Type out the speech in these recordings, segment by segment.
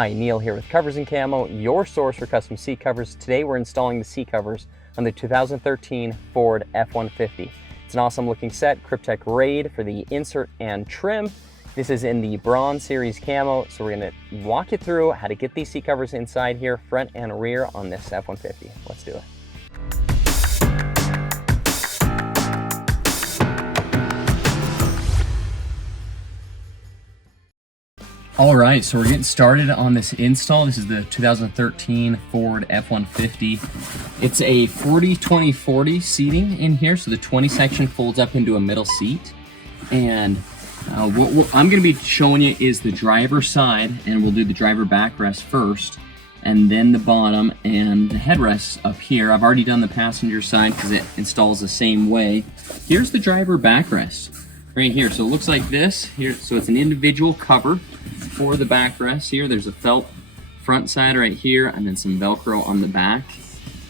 Hi, Neil here with Covers Camo, your source for custom seat covers. Today we're installing the seat covers on the 2013 Ford F-150. It's an awesome looking set, Kryptek Raid for the insert and trim. This is in the Bronze Series camo, so we're going to walk you through how to get these seat covers inside here, front and rear on this F-150. Let's do it. All right, so we're getting started on this install. This is the 2013 Ford F-150. It's a 40-20-40 seating in here, so the 20 section folds up into a middle seat. And what I'm gonna be showing you is the driver side, and we'll do the driver backrest first, and then the bottom and the headrests up here. I've already done the passenger side because it installs the same way. Here's the driver backrest right here. So it looks like this here. So it's an individual cover for the backrest here. There's a felt front side right here and then some Velcro on the back.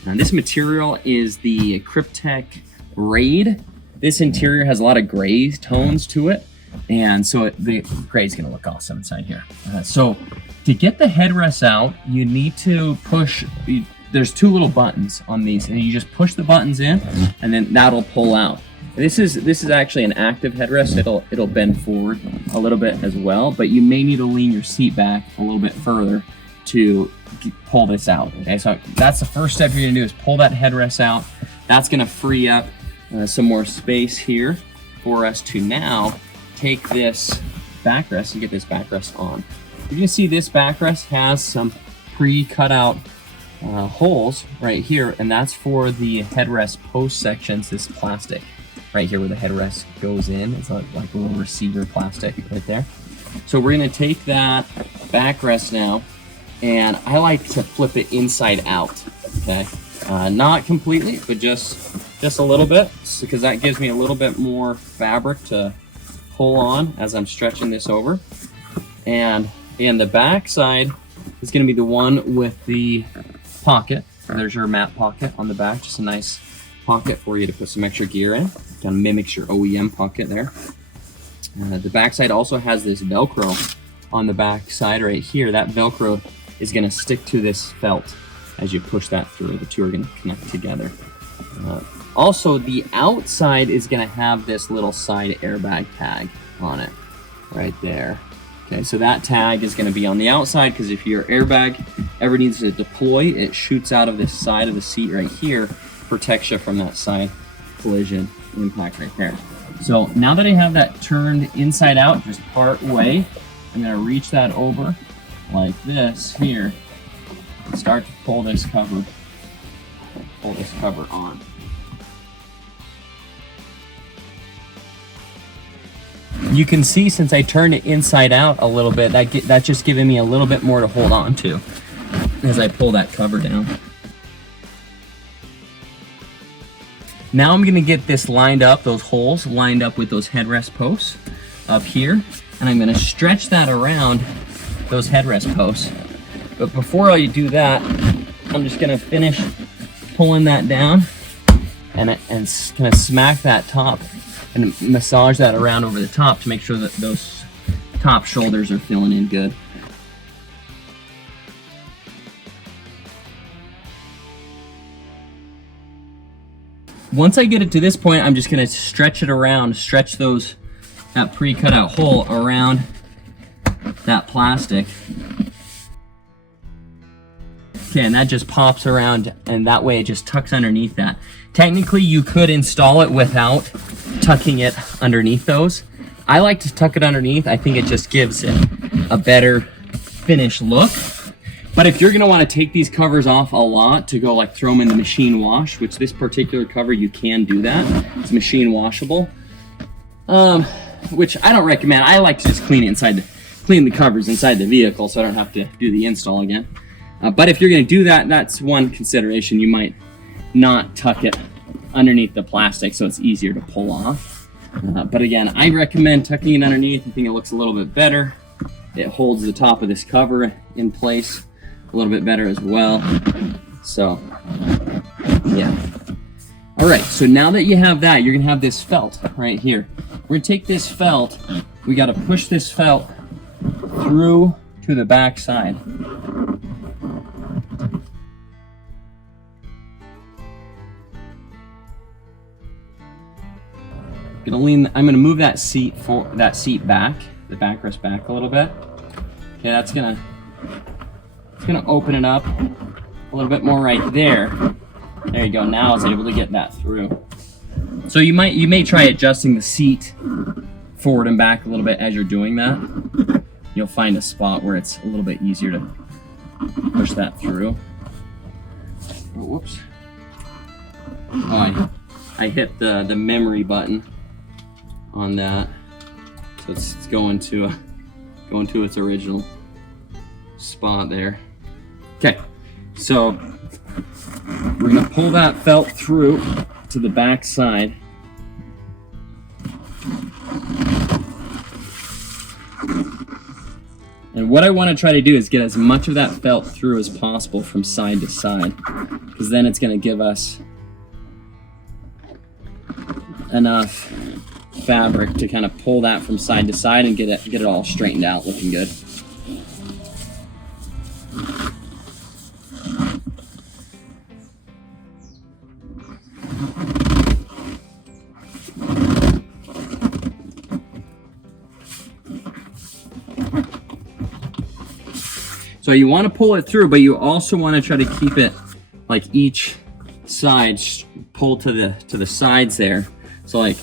Now this material is the Kryptek Raid. This interior has a lot of gray tones to it, and so the gray is going to look awesome inside here. So to get the headrests out, you need to push. There's two little buttons on these, and you just push the buttons in, and then that'll pull out. This is actually an active headrest. It'll bend forward a little bit as well, but you may need to lean your seat back a little bit further to pull this out. Okay, so that's the first step you're gonna do, is pull that headrest out. That's gonna free up some more space here for us to now take this backrest and get this backrest on. You're gonna see this backrest has some pre-cut out holes right here, and that's for the headrest post sections, this plastic right here where the headrest goes in. It's like a little receiver plastic right there. So we're gonna take that backrest now, and I like to flip it inside out, okay? Not completely, but just a little bit, because that gives me a little bit more fabric to pull on as I'm stretching this over. And the back side is gonna be the one with the pocket. There's your map pocket on the back, just a nice pocket for you to put some extra gear in. Kind of mimics your OEM pocket there. The back side also has this Velcro on the back side right here. That Velcro is going to stick to this felt as you push that through. The two are going to connect together. Also, the outside is going to have this little side airbag tag on it right there. Okay, so that tag is going to be on the outside, because if your airbag ever needs to deploy, it shoots out of this side of the seat right here, protects you from that side collision impact right there. So now that I have that turned inside out, just part way, I'm going to reach that over like this here and start to pull this cover on. You can see, since I turned it inside out a little bit, that's just giving me a little bit more to hold on to as I pull that cover down. Now I'm gonna get this lined up, those holes lined up with those headrest posts up here, and I'm gonna stretch that around those headrest posts. But before I do that, I'm just gonna finish pulling that down and kind of smack that top and massage that around over the top to make sure that those top shoulders are filling in good. Once I get it to this point, I'm just gonna stretch it around, stretch that pre-cut out hole around that plastic. Okay, and that just pops around, and that way it just tucks underneath that. Technically, you could install it without tucking it underneath those. I like to tuck it underneath. I think it just gives it a better finished look. But if you're gonna wanna take these covers off a lot to go like throw them in the machine wash, which this particular cover, you can do that. It's machine washable, which I don't recommend. I like to just clean the covers inside the vehicle so I don't have to do the install again. But if you're gonna do that, that's one consideration. You might not tuck it underneath the plastic so it's easier to pull off. But again, I recommend tucking it underneath. I think it looks a little bit better. It holds the top of this cover in place a little bit better as well. So yeah. All right, so now that you have that, you're gonna have this felt right here. We're gonna take this felt, we gotta push this felt through to to the back side. I'm gonna move that seat back, the backrest back a little bit. Okay, it's gonna open it up a little bit more right there. There you go. Now I was able to get that through. So you may try adjusting the seat forward and back a little bit as you're doing that. You'll find a spot where it's a little bit easier to push that through. Oh, whoops. Oh, I hit the memory button on that, so it's going to its original spot there. Okay, so we're gonna pull that felt through to the back side. And what I want to try to do is get as much of that felt through as possible from side to side, because then it's going to give us enough fabric to kind of pull that from side to side and get it all straightened out, looking good. So you want to pull it through, but you also want to try to keep it like each side pulled to the sides there. So like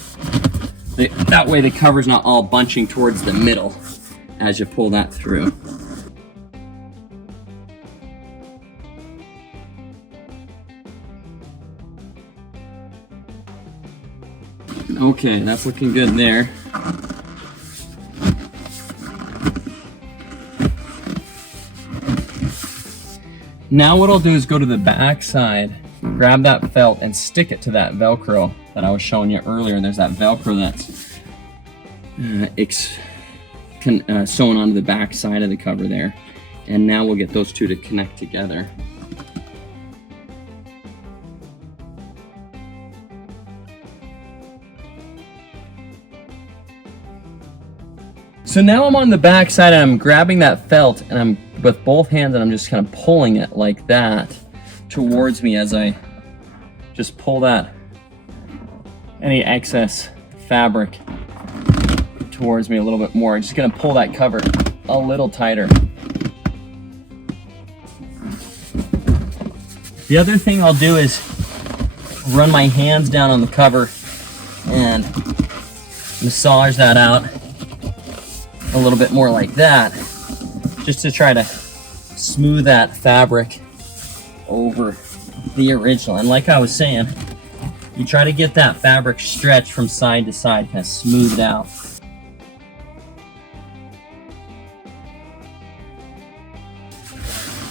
that way the cover's not all bunching towards the middle as you pull that through. Okay, that's looking good there. Now what I'll do is go to the back side, grab that felt and stick it to that Velcro that I was showing you earlier. There's that Velcro that's sewn onto the back side of the cover there. And now we'll get those two to connect together. So now I'm on the back side and I'm grabbing that felt and I'm with both hands and I'm just kind of pulling it like that towards me as I just pull that any excess fabric towards me a little bit more. I'm just gonna pull that cover a little tighter. The other thing I'll do is run my hands down on the cover and massage that out a little bit more like that, just to try to smooth that fabric over the original. And like I was saying, you try to get that fabric stretched from side to side, kind of smoothed out.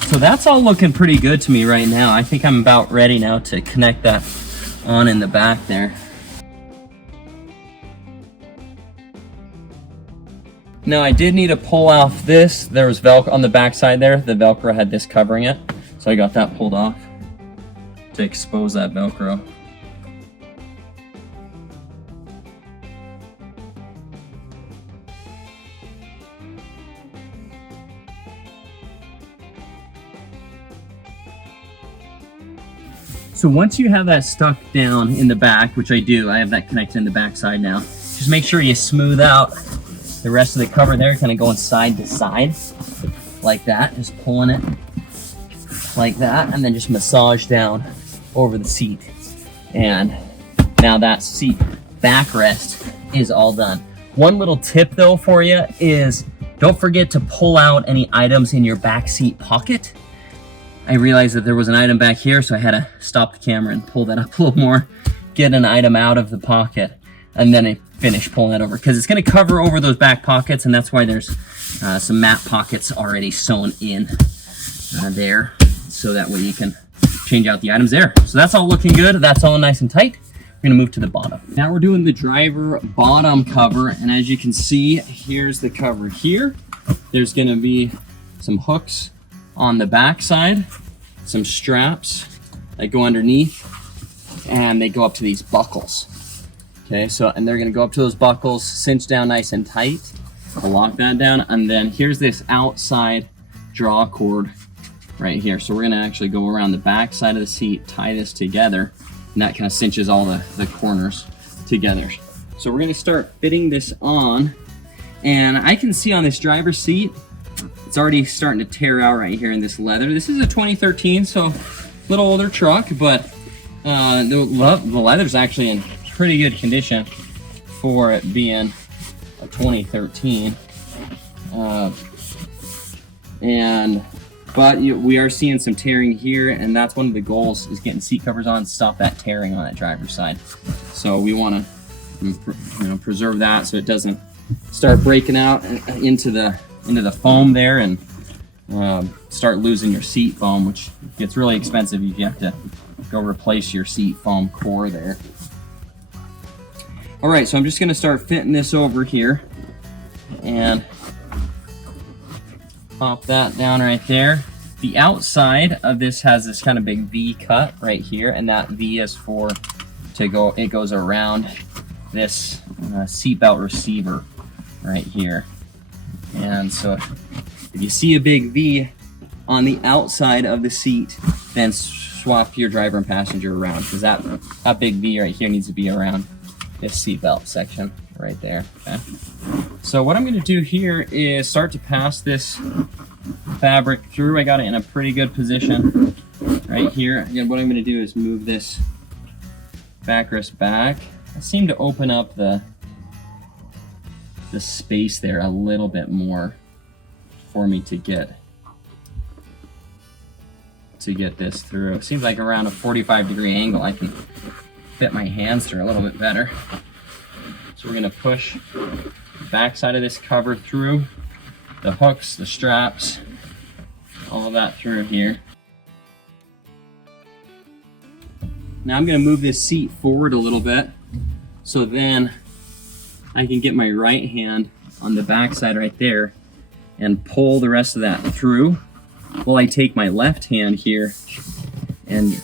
So that's all looking pretty good to me right now. I think I'm about ready now to connect that on in the back there. Now I did need to pull off this. There was Velcro on the back side there. The Velcro had this covering it. So I got that pulled off to expose that Velcro. So once you have that stuck down in the back, which I do, I have that connected in the back side now, just make sure you smooth out the rest of the cover there, kind of going side to side like that, just pulling it like that, and then just massage down over the seat. And now that seat backrest is all done. One little tip though for you is don't forget to pull out any items in your back seat pocket. I realized that there was an item back here, so I had to stop the camera and pull that up a little more, get an item out of the pocket, and then I finish pulling that over, because it's going to cover over those back pockets, and that's why there's some mat pockets already sewn in there, so that way you can change out the items there. So that's all looking good. That's all nice and tight. We're going to move to the bottom. Now we're doing the driver bottom cover, and as you can see, here's the cover here. There's going to be some hooks on the back side, some straps that go underneath, and they go up to these buckles. Okay, so, and they're gonna go up to those buckles, cinch down nice and tight, to lock that down, and then here's this outside draw cord right here. So we're gonna actually go around the back side of the seat, tie this together, and that kind of cinches all the corners together. So we're gonna start fitting this on, and I can see on this driver's seat, it's already starting to tear out right here in this leather. This is a 2013, so a little older truck, but the leather's actually in pretty good condition for it being a 2013. But we are seeing some tearing here, and that's one of the goals, is getting seat covers on, stop that tearing on that driver's side. So we want to preserve that so it doesn't start breaking out into the foam there, and start losing your seat foam, which gets really expensive if you have to go replace your seat foam core there. All right, so I'm just going to start fitting this over here and pop that down right there. The outside of this has this kind of big V cut right here, and that V is it goes around this seatbelt receiver right here. And so if you see a big V on the outside of the seat, then swap your driver and passenger around, because that big V right here needs to be around this seatbelt section right there. Okay. So what I'm going to do here is start to pass this fabric through. I got it in a pretty good position right here. Again, what I'm going to do is move this backrest back. I seem to open up the space there a little bit more for me to get this through. It seems like around a 45-degree angle I can fit my hands through a little bit better. So we're going to push the back side of this cover through, the hooks, the straps, all of that through here. Now I'm going to move this seat forward a little bit, so then I can get my right hand on the back side right there and pull the rest of that through, while I take my left hand here and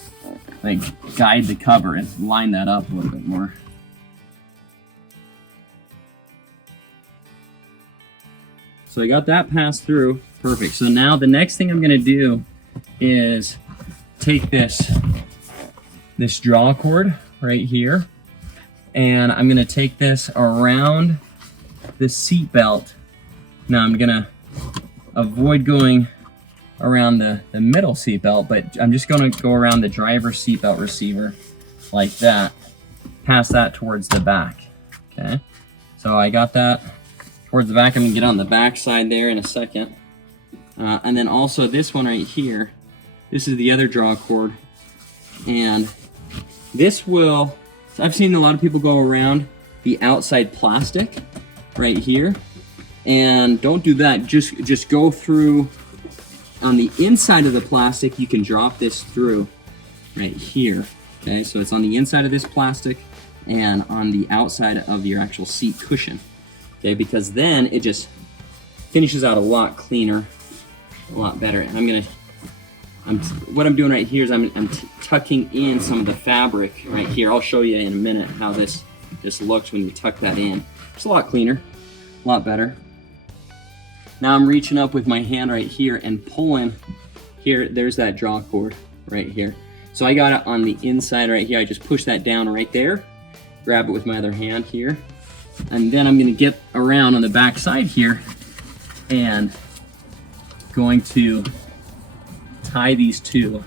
guide the cover and line that up a little bit more. So I got that passed through, perfect. So now the next thing I'm gonna do is take this draw cord right here, and I'm gonna take this around the seat belt. Now I'm gonna avoid going around the middle seat belt, but I'm just gonna go around the driver's seat belt receiver like that, pass that towards the back. Okay, so I got that towards the back. I'm gonna get on the back side there in a second. And then also this one right here, this is the other draw cord, and this will, I've seen a lot of people go around the outside plastic right here, and don't do that. Just go through on the inside of the plastic. You can drop this through right here. Okay, so it's on the inside of this plastic and on the outside of your actual seat cushion. Okay, because then it just finishes out a lot cleaner, a lot better. And what I'm doing right here is I'm tucking in some of the fabric right here. I'll show you in a minute how this looks when you tuck that in. It's a lot cleaner, a lot better. Now I'm reaching up with my hand right here and pulling here. There's that draw cord right here. So I got it on the inside right here. I just push that down right there, grab it with my other hand here, and then I'm gonna get around on the back side here and going to tie these two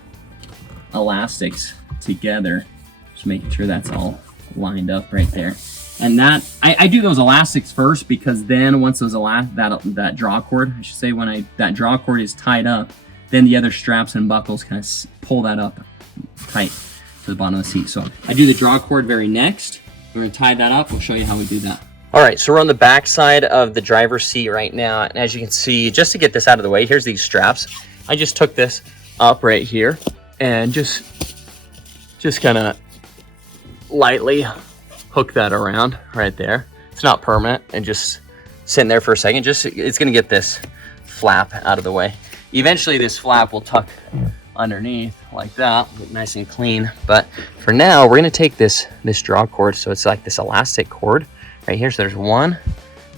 elastics together, just making sure that's all lined up right there. And that I do those elastics first, because then once those that draw cord, I should say, when that draw cord is tied up, then the other straps and buckles kind of pull that up tight to the bottom of the seat. So I do the draw cord very next. We're gonna tie that up. We'll show you how we do that. All right, so we're on the back side of the driver's seat right now, and as you can see, just to get this out of the way, here's these straps. I just took this up right here and just kind of lightly hook that around right there. It's not permanent, and just sitting there for a second. It's gonna get this flap out of the way. Eventually this flap will tuck underneath like that, look nice and clean. But for now, we're gonna take this draw cord, so it's like this elastic cord right here. So there's one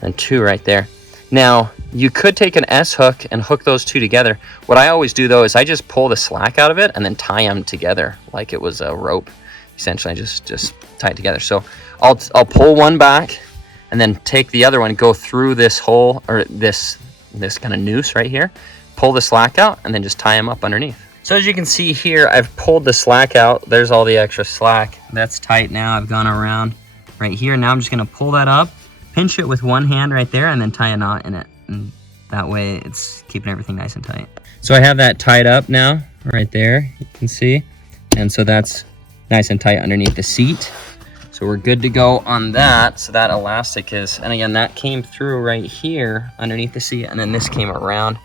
and two right there. Now you could take an S hook and hook those two together. What I always do though is I just pull the slack out of it and then tie them together like it was a rope. Essentially, I just tie it together. So I'll pull one back and then take the other one, go through this hole or this kind of noose right here, pull the slack out, and then just tie them up underneath. So as you can see here, I've pulled the slack out. There's all the extra slack. That's tight now. I've gone around right here. Now I'm just gonna pull that up, pinch it with one hand right there, and then tie a knot in it. And that way it's keeping everything nice and tight. So I have that tied up now, right there, you can see. And so that's nice and tight underneath the seat. So we're good to go on that. So that elastic is, and again, that came through right here underneath the seat, and then this came around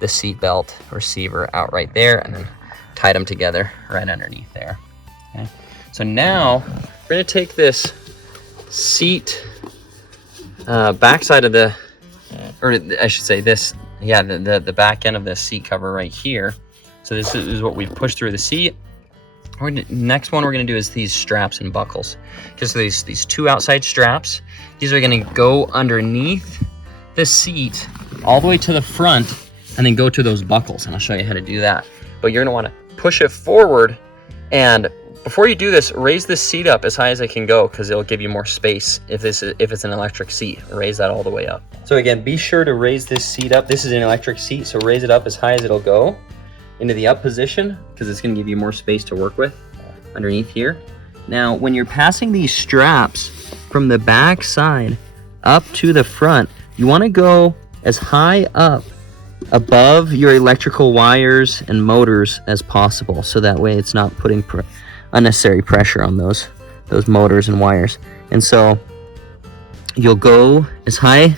the seat belt receiver out right there, and then tied them together right underneath there. Okay. So now we're gonna take this seat backside of the, or I should say this, yeah, the back end of the seat cover right here. So this is what we've pushed through the seat. Next one we're gonna do is these straps and buckles. Because these two outside straps, these are gonna go underneath the seat all the way to the front and then go to those buckles. And I'll show you how to do that. But you're gonna wanna push it forward, and before you do this, raise this seat up as high as it can go, because it'll give you more space if it's an electric seat. Raise that all the way up. So again, be sure to raise this seat up. This is an electric seat, so raise it up as high as it'll go into the up position, because it's gonna give you more space to work with underneath here. Now, when you're passing these straps from the back side up to the front, you wanna go as high up above your electrical wires and motors as possible, so that way it's not putting unnecessary pressure on those motors and wires. And so you'll go as high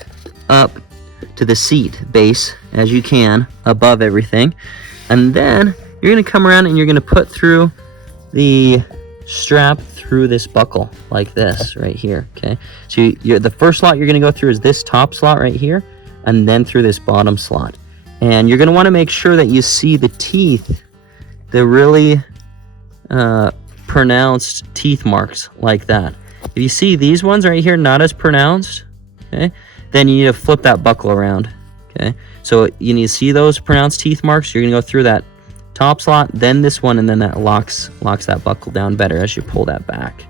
up to the seat base as you can above everything, and then you're going to come around and you're going to put through the strap through this buckle like this right here. Okay, so the first slot you're going to go through is this top slot right here, and then through this bottom slot. And you're going to want to make sure that you see the teeth, the really pronounced teeth marks like that. If you see these ones right here not as pronounced, okay, then you need to flip that buckle around. Okay, so you need to see those pronounced teeth marks. You're gonna go through that top slot, then this one, and then that locks that buckle down better as you pull that back.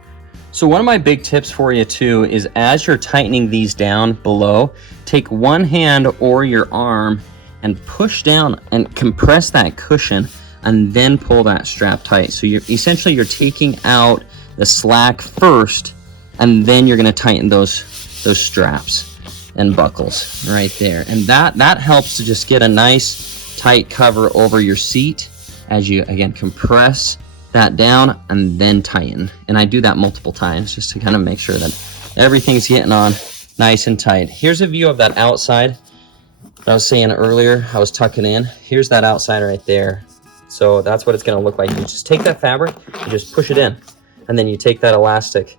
So one of my big tips for you too is, as you're tightening these down below, take one hand or your arm and push down and compress that cushion, and then pull that strap tight. So you're taking out the slack first, and then you're gonna tighten those straps and buckles right there. And that helps to just get a nice tight cover over your seat as you, again, compress that down and then tighten. And I do that multiple times just to kind of make sure that everything's getting on nice and tight. Here's a view of that outside that I was saying earlier. I was tucking in. Here's that outside right there. So that's what it's going to look like. You just take that fabric, you just push it in, and then you take that elastic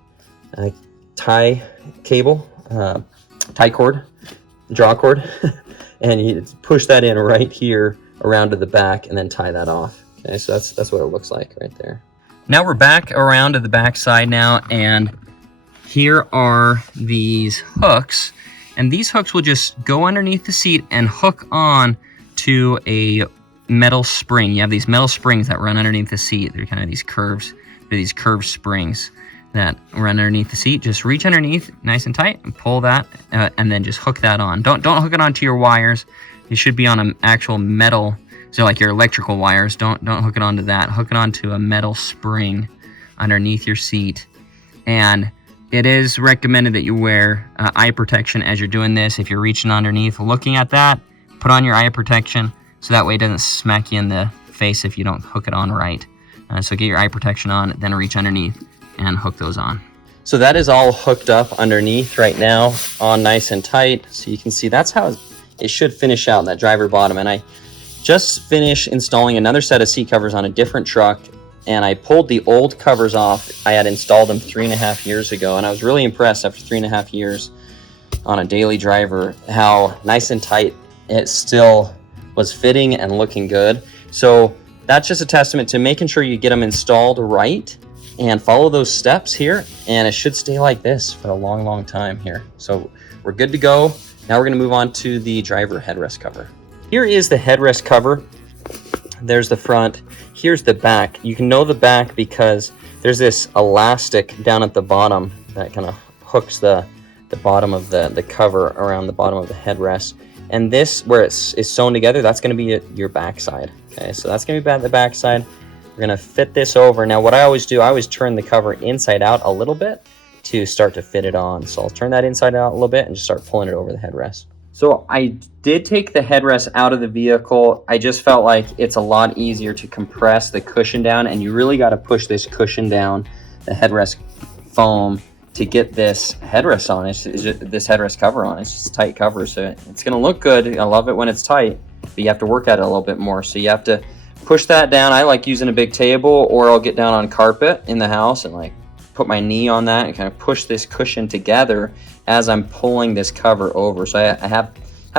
tie cable, tie cord, draw cord, and you push that in right here around to the back, and then tie that off. Okay, so that's what it looks like right there. Now we're back around to the back side now, and here are these hooks, and these hooks will just go underneath the seat and hook on to a metal spring. You have these metal springs that run underneath the seat. They're kind of these curves. They're these curved springs that run underneath the seat. Just reach underneath nice and tight and pull that, and then just hook that on. Don't hook it onto your wires. It should be on an actual metal, so like your electrical wires. Don't hook it onto that. Hook it onto a metal spring underneath your seat. And it is recommended that you wear eye protection as you're doing this. If you're reaching underneath looking at that, put on your eye protection, so that way it doesn't smack you in the face if you don't hook it on right. So get your eye protection on, then reach underneath and hook those on. So that is all hooked up underneath right now, on nice and tight. So you can see that's how it should finish out, that driver bottom. And I just finished installing another set of seat covers on a different truck, and I pulled the old covers off. I had installed them 3.5 years ago, and I was really impressed after 3.5 years on a daily driver how nice and tight it still was fitting and looking good. So that's just a testament to making sure you get them installed right and follow those steps here, and it should stay like this for a long time here. So we're good to go. Now we're gonna move on to the driver headrest cover. Here is the headrest cover. There's the front, here's the back. You can know the back because there's this elastic down at the bottom that kind of hooks the bottom of the cover around the bottom of the headrest. And this, where it's sewn together, that's gonna be your back side. Okay, so that's gonna be the back side. We're gonna fit this over. Now what I always do, I always turn the cover inside out a little bit to start to fit it on. So I'll turn that inside out a little bit and just start pulling it over the headrest. So I did take the headrest out of the vehicle. I just felt like it's a lot easier to compress the cushion down, and you really got to push this cushion down, the headrest foam, to get this headrest on. It's just, this headrest cover on. It's just a tight cover, so it's gonna look good. I love it when it's tight, but you have to work at it a little bit more. So you have to push that down. I like using a big table, or I'll get down on carpet in the house and like put my knee on that and kind of push this cushion together as I'm pulling this cover over. So I have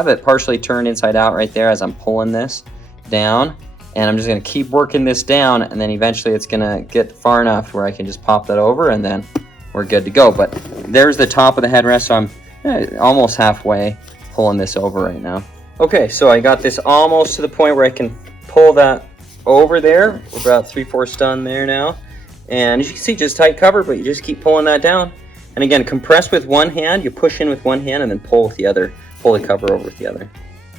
it partially turned inside out right there as I'm pulling this down, and I'm just gonna keep working this down, and then eventually it's gonna get far enough where I can just pop that over and then we're good to go. But there's the top of the headrest, so I'm almost halfway pulling this over right now. Okay, so I got this almost to the point where I can pull that over there. We're about 3/4 done there now. And as you can see, just tight cover, but you just keep pulling that down. And again, compress with one hand, you push in with one hand, and then pull with the other, pull the cover over with the other.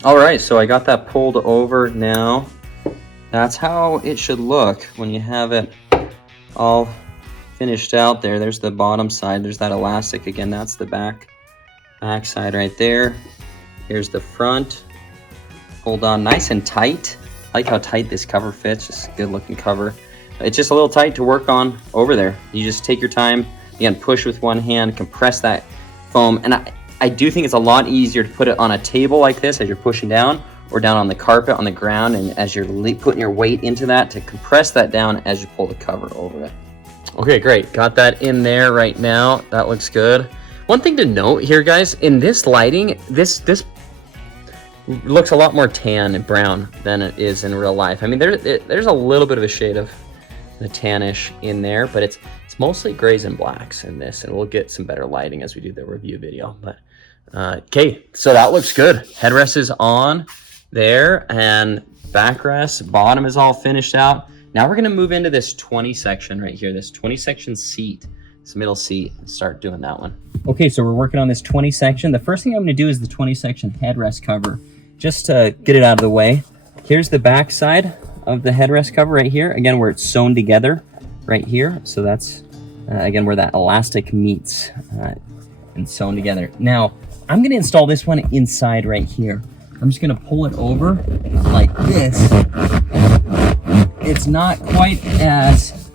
All right, so I got that pulled over now. That's how it should look when you have it all finished out there. There's the bottom side, there's that elastic again, that's the back side right there. Here's the front, hold on nice and tight. I like how tight this cover fits, just a good looking cover. It's just a little tight to work on over there. You just take your time, again, push with one hand, compress that foam. And I do think it's a lot easier to put it on a table like this as you're pushing down, or down on the carpet, on the ground, and as you're putting your weight into that to compress that down as you pull the cover over it. Okay, great, got that in there right now. That looks good. One thing to note here, guys, in this lighting, this looks a lot more tan and brown than it is in real life. I mean, there's a little bit of a shade of the tannish in there, but it's mostly grays and blacks in this, and we'll get some better lighting as we do the review video. But okay, so that looks good. Headrest is on there, and backrest, bottom is all finished out. Now we're gonna move into this 20 section right here, this 20 section seat, this middle seat, and start doing that one. Okay, so we're working on this 20 section. The first thing I'm gonna do is the 20 section headrest cover, just to get it out of the way. Here's the back side of the headrest cover right here, again where it's sewn together right here. So that's again where that elastic meets and sewn together. Now I'm going to install this one inside right here. I'm just going to pull it over like this. It's not quite as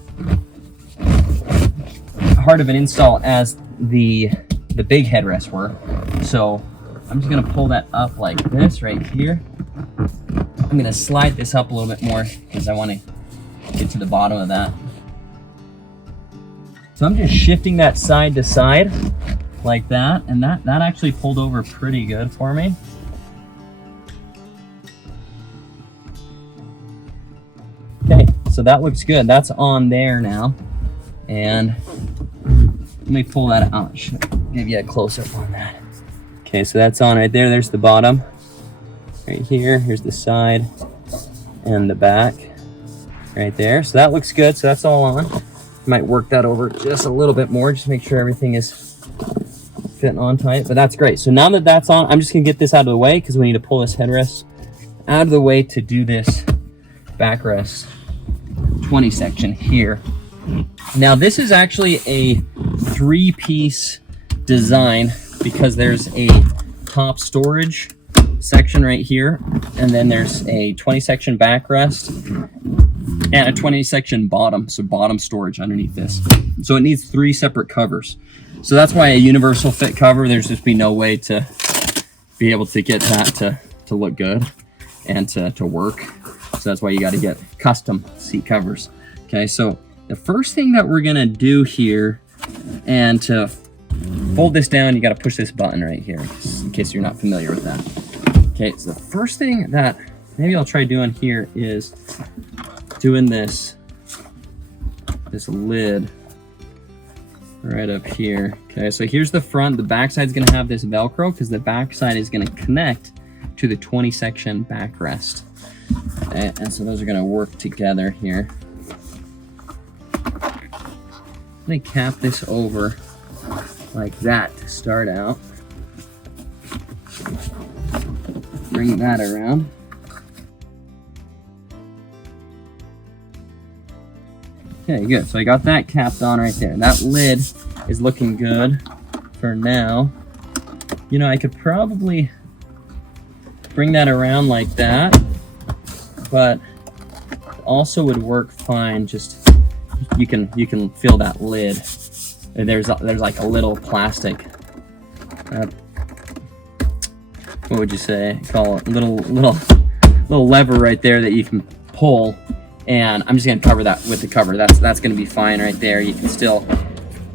hard of an install as the big headrests were, so I'm just going to pull that up like this right here. I'm going to slide this up a little bit more because I want to get to the bottom of that. So I'm just shifting that side to side like that, and that actually pulled over pretty good for me. Okay, so that looks good. That's on there now. And let me pull that out. Should give you a close-up on that. Okay, so that's on right there. There's the bottom. Right here, here's the side and the back right there. So that looks good, so that's all on. Might work that over just a little bit more, just make sure everything is fitting on tight, but that's great. So now that that's on, I'm just gonna get this out of the way because we need to pull this headrest out of the way to do this backrest 20 section here. Now this is actually a 3-piece design because there's a top storage section right here, and then there's a 20 section backrest and a 20 section bottom, so bottom storage underneath this. So it needs 3 separate covers. So that's why a universal fit cover, there's just be no way to be able to get that to look good and to work. So that's why you got to get custom seat covers. Okay, so the first thing that we're gonna do here, and to fold this down, you got to push this button right here, in case you're not familiar with that. Okay, so the first thing that maybe I'll try doing here is doing this lid right up here. Okay, so here's the front. The back side's gonna have this Velcro because the back side is gonna connect to the 20 section backrest. Okay, and so those are gonna work together here. I'm gonna cap this over like that to start out. Bring that around. Okay, good. So I got that capped on right there. That lid is looking good for now. You know, I could probably bring that around like that, but also would work fine. Just you can feel that lid. There's like a little plastic. What would you say? Call it little lever right there that you can pull. And I'm just gonna cover that with the cover. That's gonna be fine right there. You can still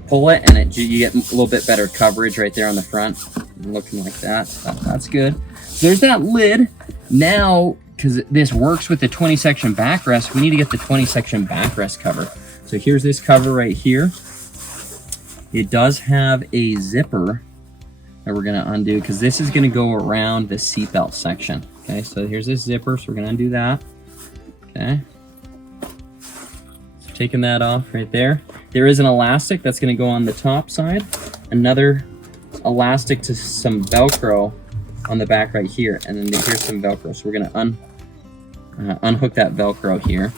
pull it, and you get a little bit better coverage right there on the front, looking like that. That's good. So there's that lid. Now, because this works with the 20 section backrest, we need to get the 20 section backrest cover. So here's this cover right here. It does have a zipper that we're gonna undo because this is gonna go around the seatbelt section. Okay, so here's this zipper, so we're gonna undo that. Okay. Taking that off right there. There is an elastic that's going to go on the top side. Another elastic to some Velcro on the back right here. And then here's some Velcro. So we're going to unhook that Velcro here.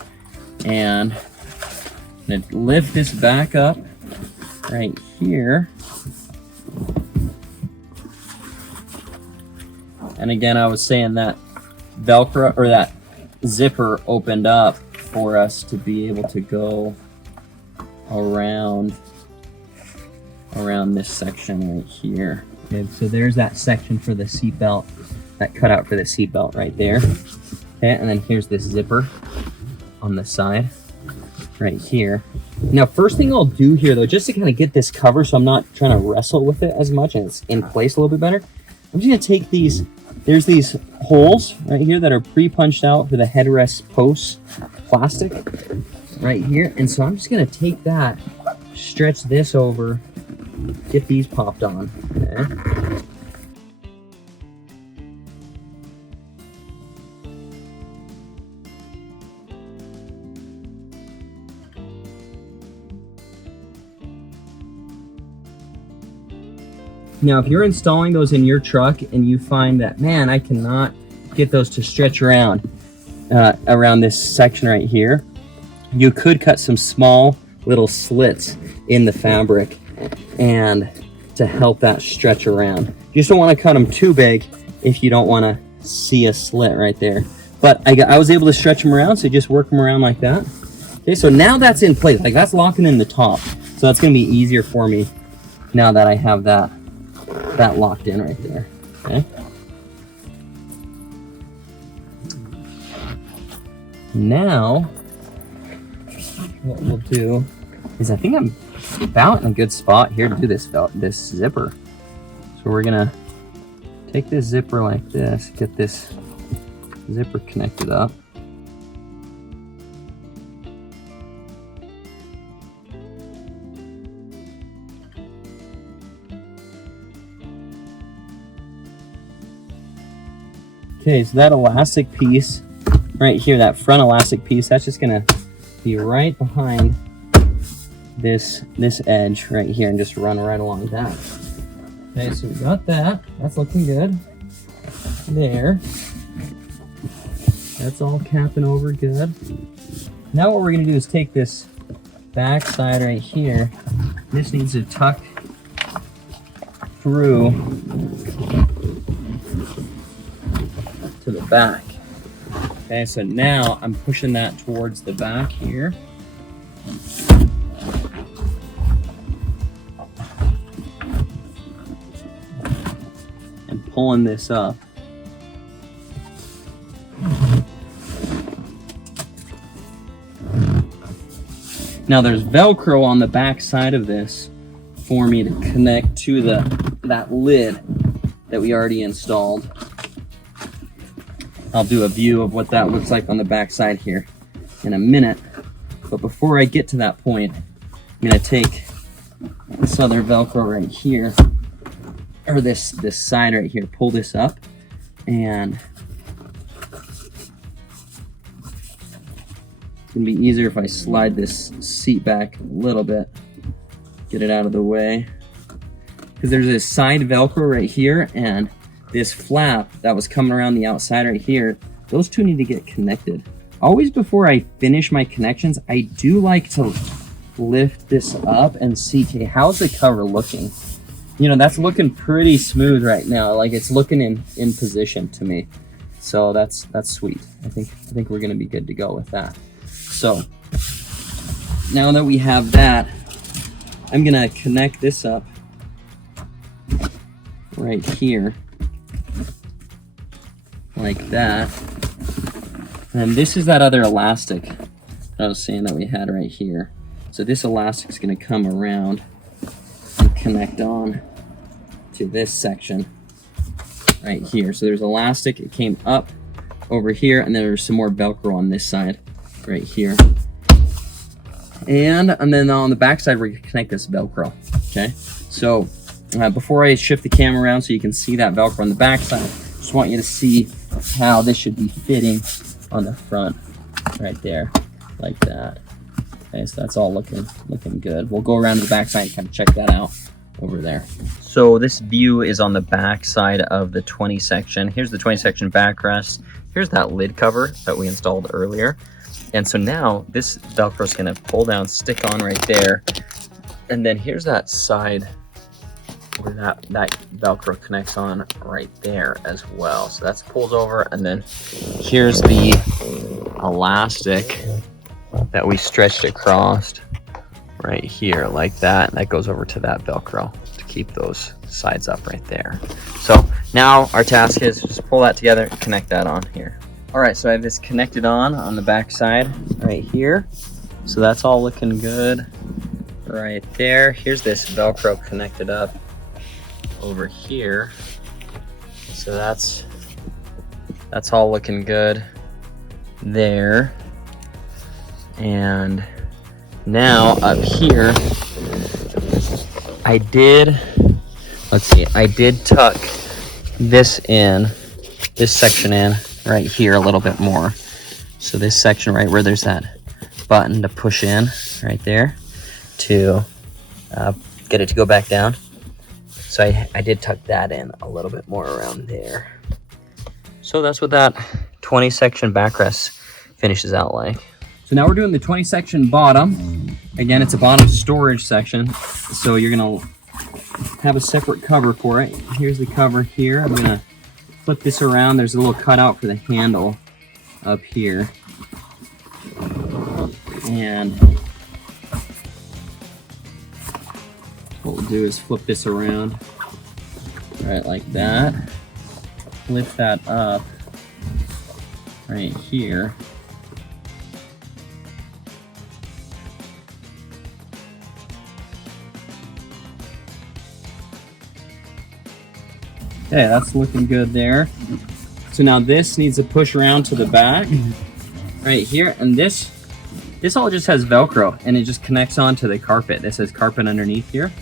And I'm going to lift this back up right here. And again, I was saying that Velcro, or that zipper, opened up for us to be able to go around this section right here. Okay, so there's that section for the seatbelt, that cutout for the seatbelt right there. Okay, and then here's this zipper on the side right here. Now, first thing I'll do here though, just to kind of get this cover so I'm not trying to wrestle with it as much and it's in place a little bit better, I'm just gonna take these, there's these holes right here that are pre-punched out for the headrest posts, plastic right here. And so I'm just gonna take that, stretch this over, get these popped on. Okay. Now, if you're installing those in your truck and you find that, man, I cannot get those to stretch around this section right here, you could cut some small little slits in the fabric and to help that stretch around. You just don't want to cut them too big if you don't want to see a slit right there. But I was able to stretch them around, so just work them around like that. Okay, so now that's in place. Like, that's locking in the top. So that's going to be easier for me now that I have that locked in right there. Okay. Now, what we'll do is, I think I'm about in a good spot here to do this zipper. So we're gonna take this zipper like this, get this zipper connected up. Okay, so that elastic piece right here, that front elastic piece, that's just gonna be right behind this edge right here and just run right along that. Okay, so we got that. That's looking good. There. That's all capping over good. Now what we're gonna do is take this back side right here. This needs to tuck through to the back. Okay, so now I'm pushing that towards the back here. And pulling this up. Now there's Velcro on the back side of this for me to connect to that lid that we already installed. I'll do a view of what that looks like on the back side here in a minute. But before I get to that point, I'm gonna take this other Velcro right here, or this side right here. Pull this up, and it's gonna be easier if I slide this seat back a little bit, get it out of the way. Because there's this side Velcro right here, and this flap that was coming around the outside right here, those two need to get connected. Always before I finish my connections, I do like to lift this up and see, okay, how's the cover looking? You know, that's looking pretty smooth right now. Like, it's looking in position to me. So that's sweet. I think we're gonna be good to go with that. So now that we have that, I'm gonna connect this up right here, like that. And this is that other elastic I was saying that we had right here. So this elastic is going to come around and connect on to this section right here. So there's elastic, it came up over here, and then there's some more Velcro on this side right here. And then on the back side, we're going to connect this Velcro, okay? So before I shift the camera around so you can see that Velcro on the back side, just want you to see how this should be fitting on the front right there, like that. Okay, so that's all looking good. We'll go around to the back side and kind of check that out over there. So this view is on the back side of the 20 section. Here's the 20 section backrest. Here's that lid cover that we installed earlier. And so now this Velcro is going to pull down, stick on right there. And then here's that side where that Velcro connects on right there as well. So that's pulls over, and then here's the elastic that we stretched across right here like that. And that goes over to that Velcro to keep those sides up right there. So now our task is just pull that together and connect that on here. All right, so I have this connected on the back side right here. So that's all looking good right there. Here's this Velcro connected up over here. So that's all looking good there. And now up here, I did tuck this section in right here a little bit more. So this section right where there's that button to push in right there to get it to go back down. So I did tuck that in a little bit more around there. So that's what that 20 section backrest finishes out like. So now we're doing the 20 section bottom. Again, it's a bottom storage section. So you're gonna have a separate cover for it. Here's the cover here. I'm gonna flip this around. There's a little cutout for the handle up here. And what we'll do is flip this around, right like that. Lift that up right here. Okay, that's looking good there. So now this needs to push around to the back right here, and this all just has Velcro, and it just connects onto the carpet. This has carpet underneath here.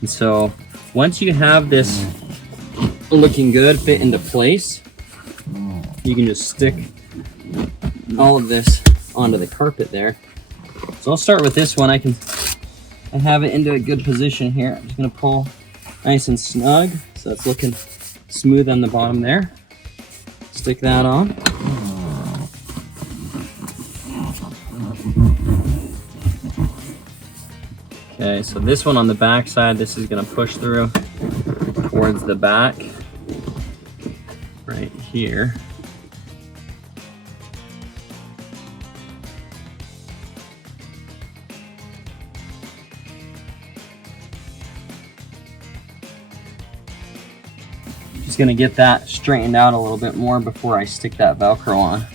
And so once you have this looking good, fit into place, you can just stick all of this onto the carpet there. So I'll start with this one. I have it into a good position here. I'm just gonna pull nice and snug. So it's looking smooth on the bottom there. Stick that on. Okay, so this one on the back side, this is gonna push through towards the back right here. Just gonna get that straightened out a little bit more before I stick that Velcro on.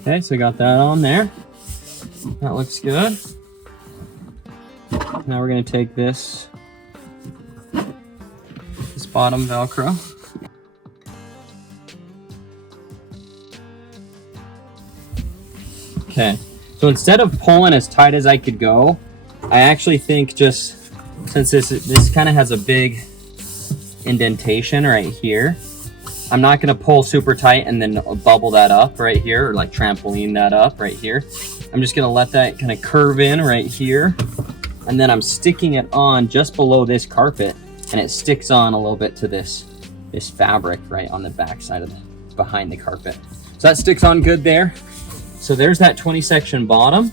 Okay, so I got that on there. That looks good. Now we're gonna take this bottom Velcro. Okay, so instead of pulling as tight as I could go, I actually think just since this kind of has a big indentation right here, I'm not going to pull super tight and then bubble that up right here, or like trampoline that up right here. I'm just going to let that kind of curve in right here, and then I'm sticking it on just below this carpet, and it sticks on a little bit to this fabric right on the back side of behind the carpet. So that sticks on good there. So there's that 20 section bottom.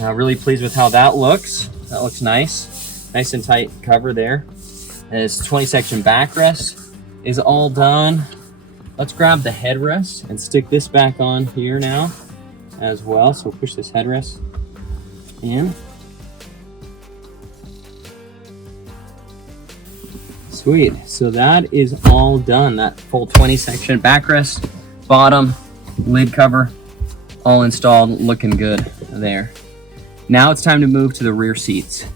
Really pleased with how that looks. That looks nice. Nice and tight cover there. And this 20 section backrest is all done. Let's grab the headrest and stick this back on here now as well. So we'll push this headrest in. Sweet. So that is all done. That full 20 section backrest, bottom, lid cover, all installed, looking good there. Now it's time to move to the rear seats.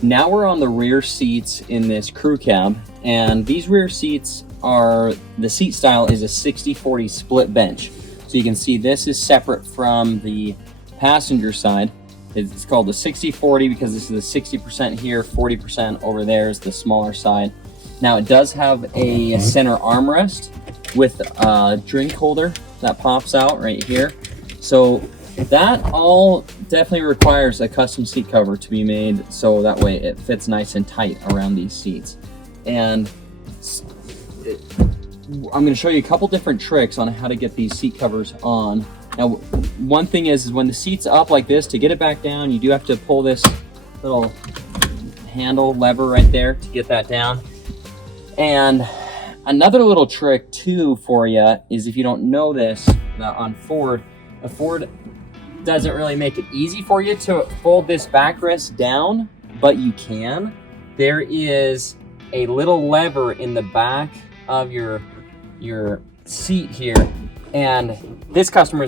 Now we're on the rear seats in this crew cab, and these rear seats are, the seat style is a 60-40 split bench. So you can see this is separate from the passenger side. It's called the 60-40 because this is the 60% here, 40% over there is the smaller side. Now it does have a center armrest with a drink holder that pops out right here. So that all definitely requires a custom seat cover to be made, so that way it fits nice and tight around these seats. And I'm going to show you a couple different tricks on how to get these seat covers on. Now, one thing is when the seat's up like this, to get it back down, you do have to pull this little handle lever right there to get that down. And another little trick too for you is, if you don't know this, on Ford, a Ford doesn't really make it easy for you to fold this backrest down, but you can. There is a little lever in the back of your seat here, and this customer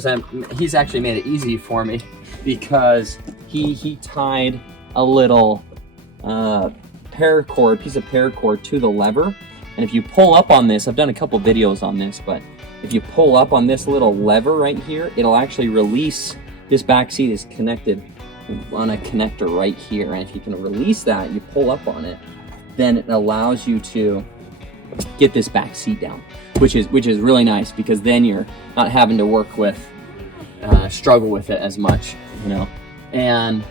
he's actually made it easy for me because he tied a little piece of paracord to the lever, and if you pull up on this, I've done a couple videos on this, but if you pull up on this little lever right here, it'll actually release. This back seat is connected on a connector right here, and if you can release that, you pull up on it, then it allows you to get this back seat down, which is really nice, because then you're not having to work with struggle with it as much, you know. And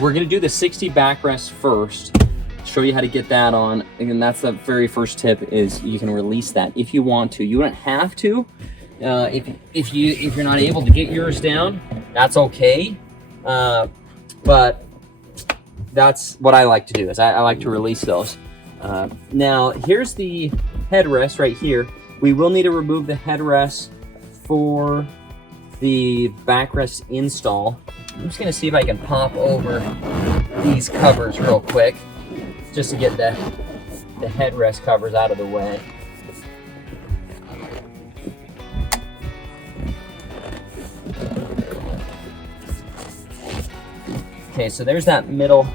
we're gonna do the 60 backrest first, show you how to get that on, and that's the very first tip, is you can release that if you want to. You don't have to. If you're not able to get yours down, that's okay. But that's what I like to do, is I like to release those. Now here's the headrest right here. We will need to remove the headrest for the backrest install. I'm just gonna see if I can pop over these covers real quick, just to get the headrest covers out of the way. Okay, so there's that middle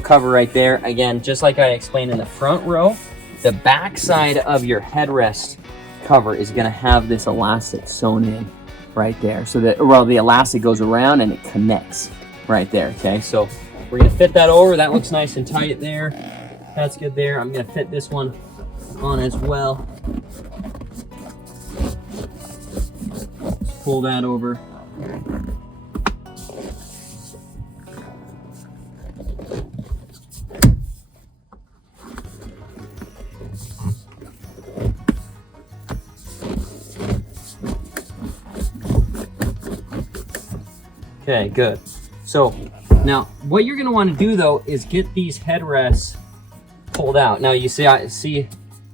cover right there. Again, just like I explained in the front row, the back side of your headrest cover is gonna have this elastic sewn in right there. So that, well, the elastic goes around and it connects right there, okay? So we're gonna fit that over. That looks nice and tight there. That's good there. I'm gonna fit this one on as well. Just pull that over. Okay, good. So now what you're gonna want to do though is get these headrests pulled out. Now you see, I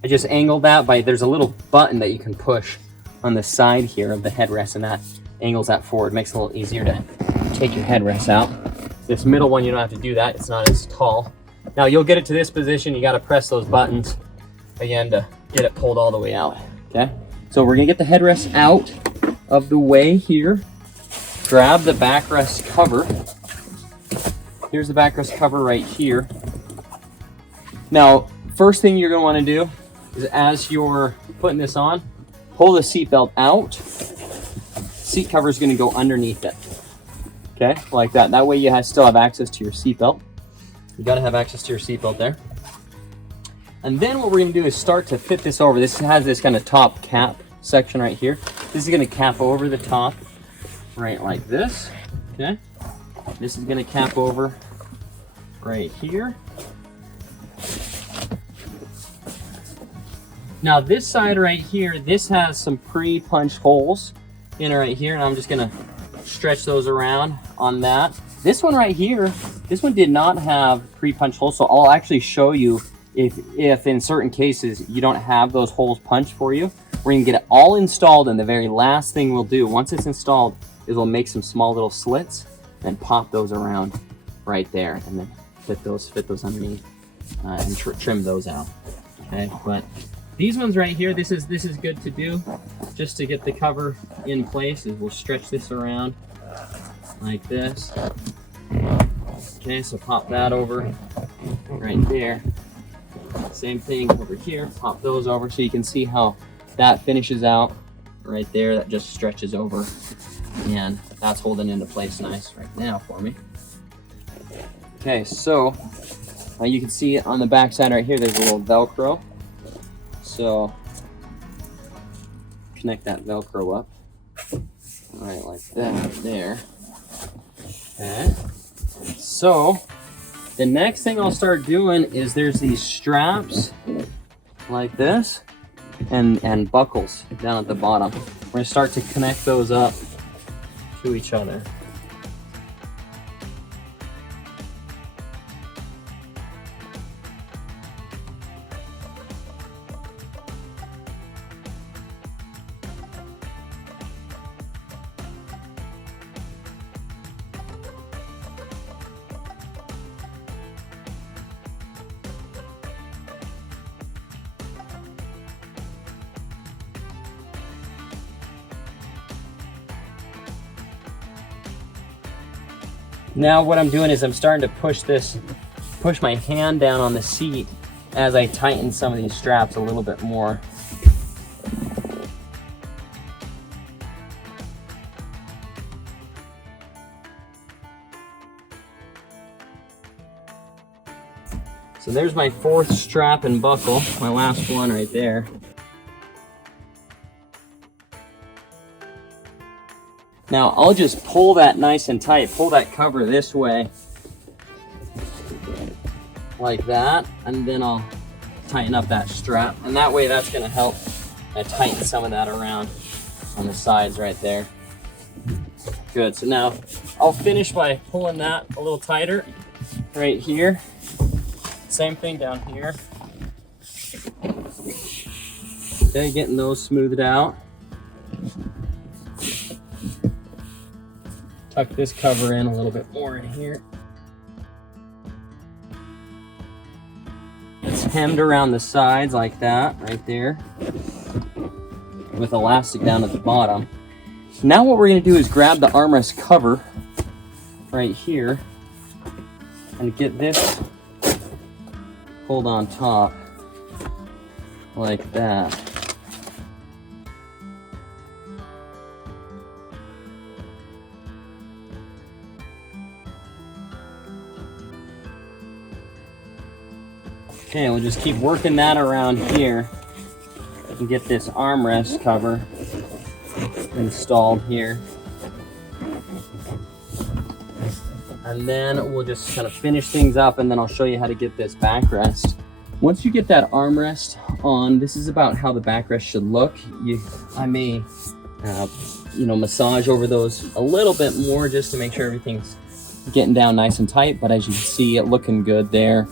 just angled that by, there's a little button that you can push on the side here of the headrest, and that angles that forward. Makes it a little easier to take your headrest out. This middle one, you don't have to do that. It's not as tall. Now you'll get it to this position. You got to press those buttons again to get it pulled all the way out. Okay. So we're gonna get the headrest out of the way here. Grab the backrest cover. Here's the backrest cover right here. Now, first thing you're gonna wanna do is, as you're putting this on, pull the seat belt out. Seat cover is gonna go underneath it. Okay, like that. That way you still have access to your seat belt. You gotta have access to your seat belt there. And then what we're gonna do is start to fit this over. This has this kind of top cap section right here. This is gonna cap over the top, right like this, okay? This is gonna cap over right here. Now this side right here, this has some pre-punched holes in it right here, and I'm just gonna stretch those around on that. This one right here, this one did not have pre-punched holes, so I'll actually show you if in certain cases you don't have those holes punched for you. We're gonna get it all installed, and the very last thing we'll do once it's installed is we'll make some small little slits and pop those around right there, and then fit those underneath and trim those out. Okay, but these ones right here, this is good to do just to get the cover in place. Is we'll stretch this around like this. Okay, so pop that over right there. Same thing over here, pop those over so you can see how that finishes out right there. That just stretches over, and that's holding into place nice right now for me. Okay, so you can see on the back side right here, there's a little Velcro. So connect that Velcro up right like that there. Okay, so the next thing I'll start doing is there's these straps like this and buckles down at the bottom. We're gonna start to connect those up to each other. Now what I'm doing is I'm starting to push my hand down on the seat as I tighten some of these straps a little bit more. So there's my fourth strap and buckle, my last one right there. Now I'll just pull that nice and tight, pull that cover this way, like that, and then I'll tighten up that strap. And that way that's gonna help tighten some of that around on the sides right there. Good, so now I'll finish by pulling that a little tighter right here. Same thing down here. Okay, getting those smoothed out. Tuck this cover in a little bit more in here. It's hemmed around the sides like that, right there, with elastic down at the bottom. Now what we're gonna do is grab the armrest cover right here and get this pulled on top like that. Okay, we'll just keep working that around here and get this armrest cover installed here. And then we'll just kind of finish things up, and then I'll show you how to get this backrest. Once you get that armrest on, this is about how the backrest should look. I may, massage over those a little bit more just to make sure everything's getting down nice and tight, but as you can see, it looking good there.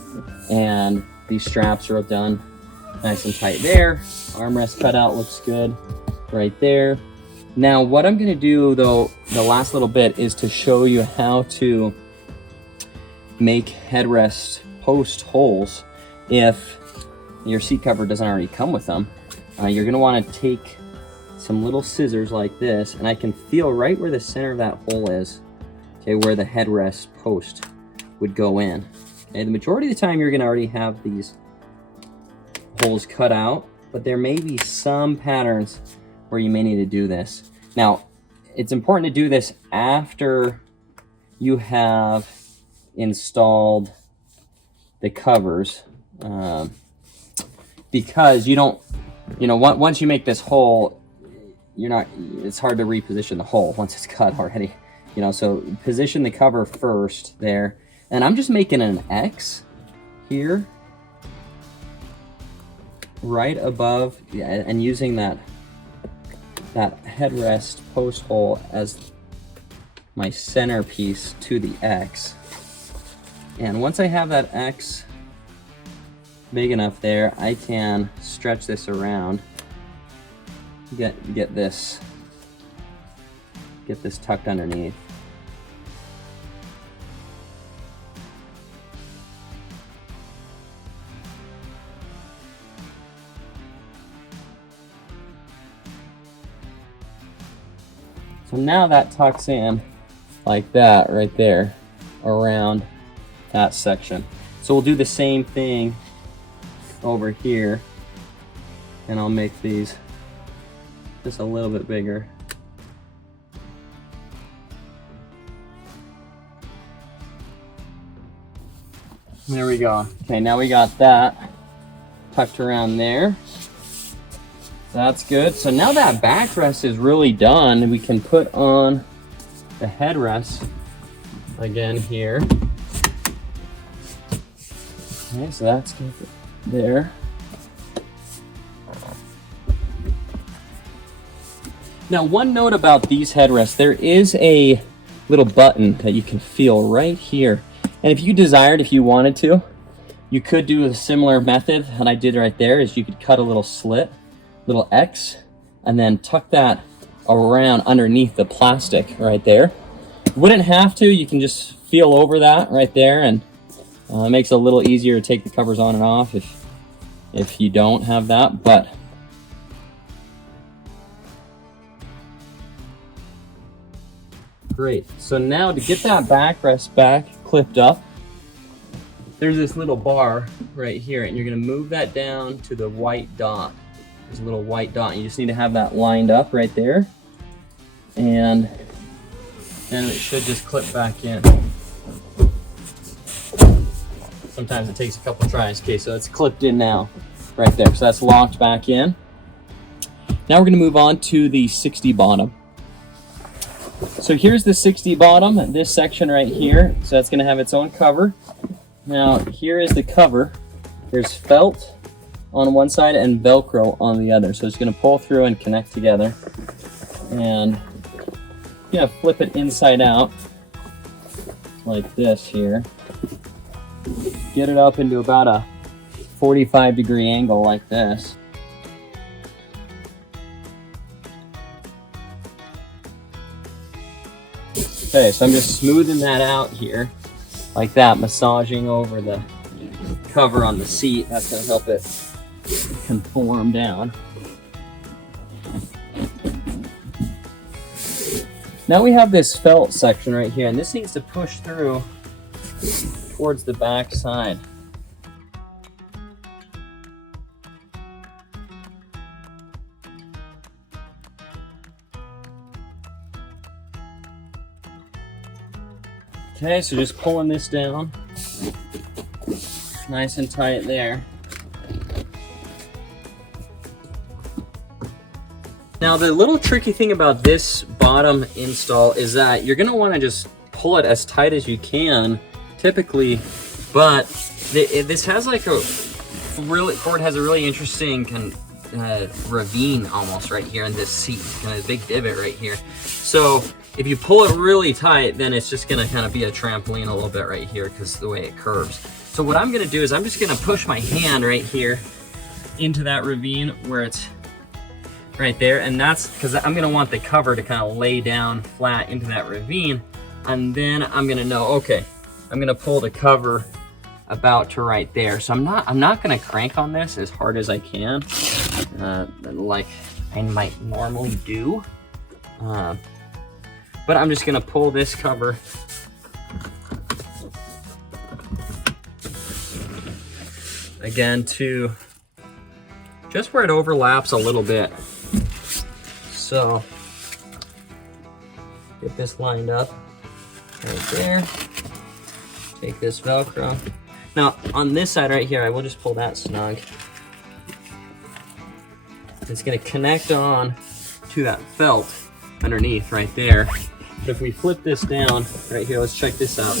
And these straps are done nice and tight there. Armrest cutout looks good right there. Now what I'm gonna do though, the last little bit, is to show you how to make headrest post holes if your seat cover doesn't already come with them. You're gonna wanna take some little scissors like this, and I can feel right where the center of that hole is, okay, where the headrest post would go in. Okay, the majority of the time you're gonna already have these holes cut out, but there may be some patterns where you may need to do this. Now, it's important to do this after you have installed the covers, because you don't, once you make this hole, it's hard to reposition the hole once it's cut already. So position the cover first there. And I'm just making an X here, right above, and using that headrest post hole as my centerpiece to the X. And once I have that X big enough there, I can stretch this around, get this tucked underneath. So now that tucks in like that right there around that section. So we'll do the same thing over here, and I'll make these just a little bit bigger. There we go. Okay, now we got that tucked around there. That's good. So now that backrest is really done, we can put on the headrest again here. Okay, so that's good there. Now, one note about these headrests, there is a little button that you can feel right here. And if you desired, if you wanted to, you could do a similar method that I did right there, is you could cut a little slit, little X, and then tuck that around underneath the plastic right there. You wouldn't have to, you can just feel over that right there, and it makes it a little easier to take the covers on and off if you don't have that. But great. So now to get that backrest back clipped up, there's this little bar right here, and you're gonna move that down to the white dot. There's a little white dot. You just need to have that lined up right there, and then it should just clip back in. Sometimes it takes a couple tries. Okay, so it's clipped in now, right there. So that's locked back in. Now we're gonna move on to the 60 bottom. So here's the 60 bottom, this section right here. So that's gonna have its own cover. Now here is the cover. There's felt on one side and Velcro on the other. So it's gonna pull through and connect together. And flip it inside out like this here. Get it up into about a 45-degree angle like this. Okay, so I'm just smoothing that out here like that, massaging over the cover on the seat. That's going to help it conform down. Now we have this felt section right here, and this needs to push through towards the back side. Okay, so just pulling this down, nice and tight there. Now the little tricky thing about this bottom install is that you're going to want to just pull it as tight as you can, typically, but this has like a really, Ford has a really interesting ravine almost right here in this seat, kind of a big divot right here. So if you pull it really tight, then it's just going to kind of be a trampoline a little bit right here because of the way it curves. So what I'm going to do is I'm just going to push my hand right here into that ravine where it's right there, and that's because I'm going to want the cover to kind of lay down flat into that ravine, and then I'm going to know, okay, I'm going to pull the cover about to right there. So I'm not going to crank on this as hard as I can, like I might normally do, but I'm just going to pull this cover again to just where it overlaps a little bit. So get this lined up right there. Take this Velcro. Now on this side right here, I will just pull that snug. It's gonna connect on to that felt underneath right there. But if we flip this down right here, let's check this out.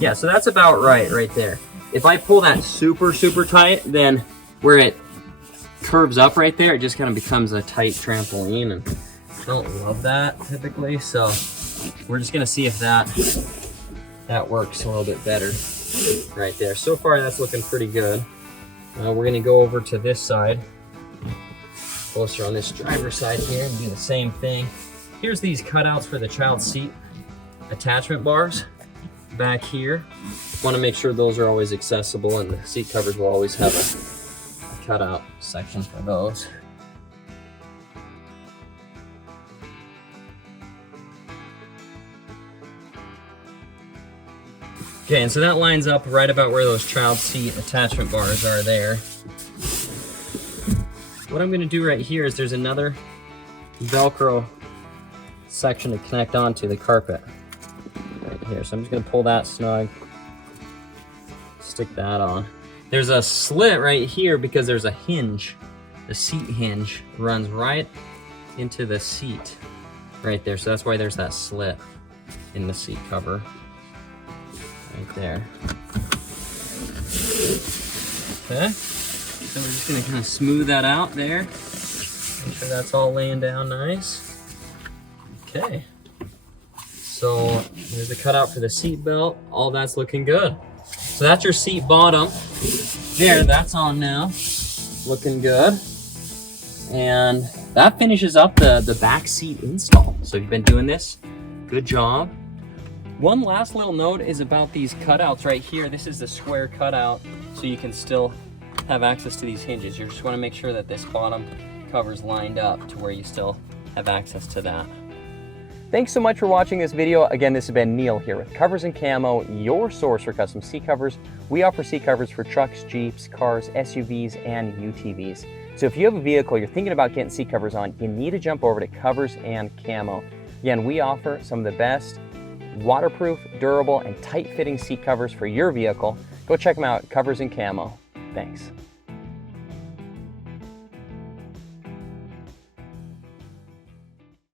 Yeah, so that's about right there. If I pull that super tight, then where it curves up right there, it just kind of becomes a tight trampoline, and I don't love that typically. So we're just gonna see if that works a little bit better right there. So far that's looking pretty good. We're gonna go over to this side, closer on this driver's side here, and do the same thing. Here's these cutouts for the child seat attachment bars back here. Want to make sure those are always accessible, and the seat covers will always have a cutout section for those. Okay, and so that lines up right about where those child seat attachment bars are there. What I'm going to do right here is there's another Velcro section to connect onto the carpet right here. So I'm just going to pull that snug, stick that on. There's a slit right here because there's a hinge. The seat hinge runs right into the seat right there. So that's why there's that slit in the seat cover right there. Okay, so we're just going to kind of smooth that out there. Make sure that's all laying down nice. Okay, so there's the cutout for the seat belt. All that's looking good. So that's your seat bottom. There, that's on now. Looking good. And that finishes up the back seat install. So if you've been doing this, good job. One last little note is about these cutouts right here. This is the square cutout, so you can still have access to these hinges. You just want to make sure that this bottom cover's lined up to where you still have access to that. Thanks so much for watching this video. Again, this has been Neil here with Covers and Camo, your source for custom seat covers. We offer seat covers for trucks, Jeeps, cars, SUVs, and UTVs. So if you have a vehicle you're thinking about getting seat covers on, you need to jump over to Covers and Camo. Again, we offer some of the best waterproof, durable, and tight-fitting seat covers for your vehicle. Go check them out, Covers and Camo. Thanks.